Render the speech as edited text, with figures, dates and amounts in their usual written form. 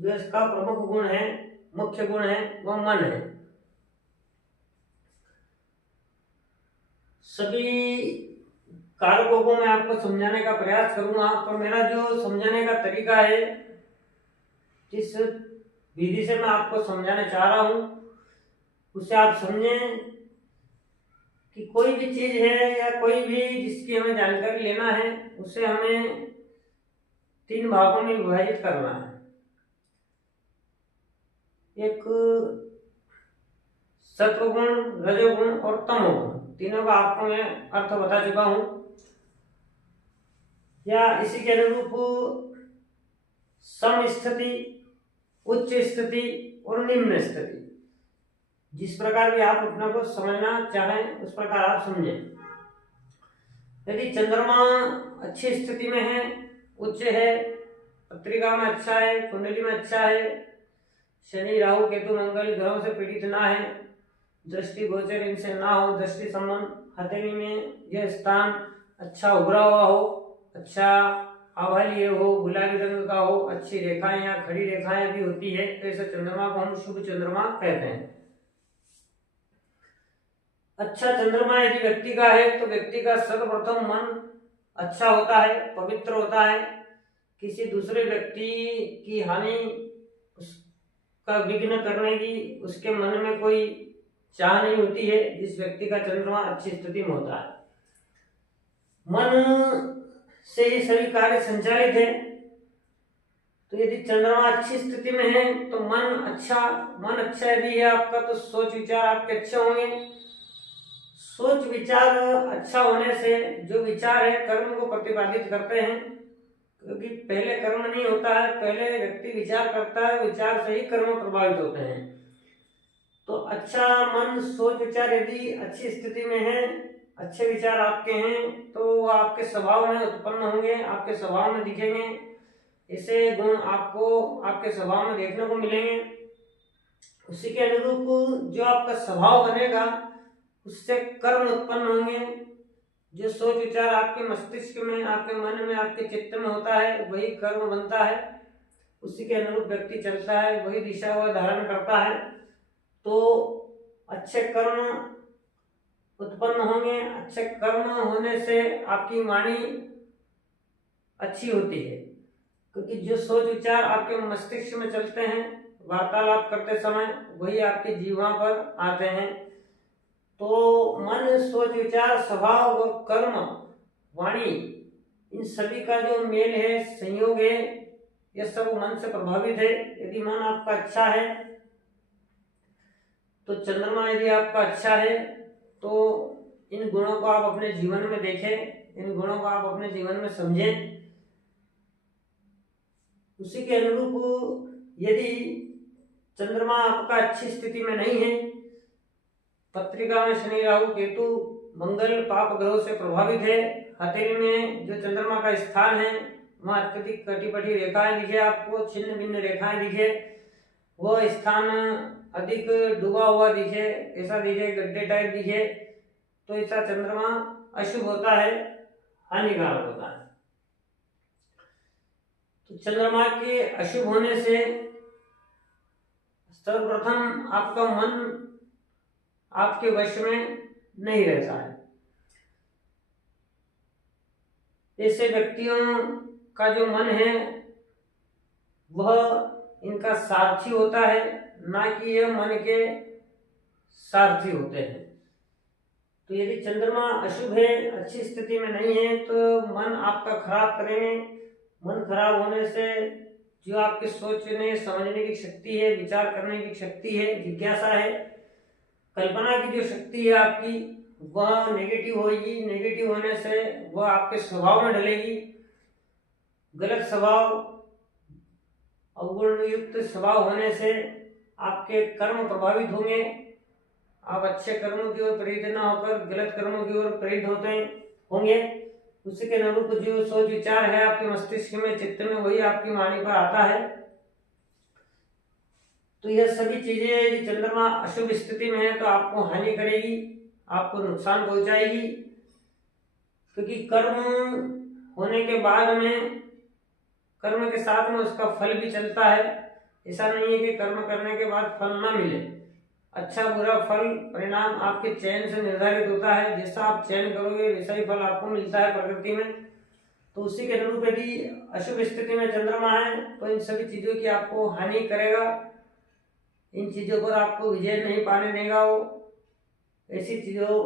जो इसका प्रमुख गुण है, मुख्य गुण है, वह मन है। सभी कारकों को मैं आपको समझाने का प्रयास करूंगा, पर मेरा जो समझाने का तरीका है, जिस विधि से मैं आपको समझाना चाह रहा हूं, उससे आप समझें कि कोई भी चीज है या कोई भी जिसकी हमें जानकारी लेना है, उसे हमें 3 भागों में विभाजित करना है। एक सत्वगुण, रजोगुण और तमोगुण, तीनों का आपको मैं अर्थ बता चुका हूं। या इसी के अनुरूप सम स्थिति, उच्च स्थिति और निम्न स्थिति, जिस प्रकार भी आप अपने को समझना चाहें उस प्रकार आप समझें। यदि चंद्रमा अच्छी स्थिति में है, उच्च है, पत्रिका में अच्छा है, कुंडली में अच्छा है, शनि राहु केतु मंगल ग्रहों से पीड़ित ना है, दृष्टि गोचर इनसे ना हो, दृष्टि संबंध हथेली में यह स्थान अच्छा उभरा हुआ हो, अच्छा आवालीय हो, गुलाबी रंग का हो, अच्छी रेखाएं या खड़ी रेखाएं भी होती है, तो ऐसे चंद्रमा को हम शुभ चंद्रमा कहते हैं। अच्छा चंद्रमा यदि व्यक्ति का है तो व्यक्ति का सर्वप्रथम मन अच्छा होता है, पवित्र होता है, किसी दूसरे व्यक्ति की हानि, उसका विघ्न करने की उसके मन में कोई चाह नहीं होती है, जिस व्यक्ति का चंद्रमा अच्छी स्थिति में होता है। मन से ही सभी कार्य संचालित है, तो यदि चंद्रमा अच्छी स्थिति में है तो मन अच्छा यदि है आपका, तो सोच विचार आपके अच्छे होंगे। सोच विचार अच्छा होने से जो विचार है कर्म को प्रतिपादित करते हैं, क्योंकि पहले कर्म नहीं होता है, पहले व्यक्ति विचार करता है, विचार से ही कर्म प्रभावित होते हैं। तो अच्छा मन, सोच विचार यदि अच्छी स्थिति में है, अच्छे विचार आपके हैं, तो वो आपके स्वभाव में उत्पन्न होंगे, आपके स्वभाव में दिखेंगे। ऐसे गुण आपको आपके स्वभाव में देखने को मिलेंगे। उसी के अनुरूप जो आपका स्वभाव बनेगा, उससे कर्म उत्पन्न होंगे। जो सोच विचार आपके मस्तिष्क में, आपके मन में, आपके चित्त में होता है, वही कर्म बनता है। उसी के अनुरूप व्यक्ति चलता है, वही दिशा वह धारण करता है। तो अच्छे कर्म उत्पन्न होंगे। अच्छे कर्म होने से आपकी वाणी अच्छी होती है, क्योंकि जो सोच विचार आपके मस्तिष्क में चलते हैं वार्तालाप करते समय, वही आपके जीवा पर आते हैं। तो मन, सोच विचार, स्वभाव और कर्म, वाणी, इन सभी का जो मेल है, संयोग है, यह सब मन से प्रभावित है। यदि मन आपका अच्छा है, तो चंद्रमा यदि आपका अच्छा है, तो इन गुणों को आप अपने जीवन में देखें, इन गुणों को आप अपने जीवन में समझें। उसी के अनुरूप यदि चंद्रमा आपका अच्छी स्थिति में नहीं है, पत्रिका में शनि राहु केतु मंगल पाप ग्रहों से प्रभावित है, हथेली में जो चंद्रमा का स्थान है वहां अत्यधिक कटिपटी रेखाएं दिखे, आपको छिन्न भिन्न रेखाएं दिखे, वह स्थान अधिक डूबा हुआ दिखे, ऐसा दिखे, गड्ढे टाइप दिखे, तो ऐसा चंद्रमा अशुभ होता है, हानिकारक होता है। तो चंद्रमा के अशुभ होने से सर्वप्रथम आपका मन आपके वश में नहीं रहता है। ऐसे व्यक्तियों का जो मन है वह इनका सारथी होता है, ना कि यह मन के सारथी होते हैं। तो यदि चंद्रमा अशुभ है, अच्छी स्थिति में नहीं है, तो मन आपका खराब करेंगे। मन खराब होने से जो आपके सोचने समझने की शक्ति है, विचार करने की शक्ति है, जिज्ञासा है, कल्पना की जो शक्ति है आपकी, वह नेगेटिव होगी। नेगेटिव होने से वह आपके स्वभाव में ढलेगी। गलत स्वभाव, अवगुण युक्त स्वभाव होने से आपके कर्म प्रभावित होंगे। आप अच्छे कर्मों की ओर प्रेरित न होकर गलत कर्मों की ओर प्रेरित होंगे। उसी के अनुरूप जो सोच विचार है आपके मस्तिष्क में, चित्त में, वही आपकी वाणी पर आता है। तो यह सभी चीजें यदि चंद्रमा अशुभ स्थिति में है तो आपको हानि करेगी, आपको नुकसान पहुंचाएगी, क्योंकि कर्म होने के बाद में, कर्म के साथ में उसका फल भी चलता है। ऐसा नहीं है कि कर्म करने के बाद फल ना मिले। अच्छा बुरा फल परिणाम आपके चयन से निर्धारित होता है। जैसा आप चयन करोगे वैसा ही फल आपको मिलता है प्रकृति में। तो उसी के अनुरूप यदि अशुभ स्थिति में चंद्रमा है तो इन सभी चीजों की आपको हानि करेगा, इन चीजों पर आपको विजय नहीं पाने देगा। वो ऐसी चीजों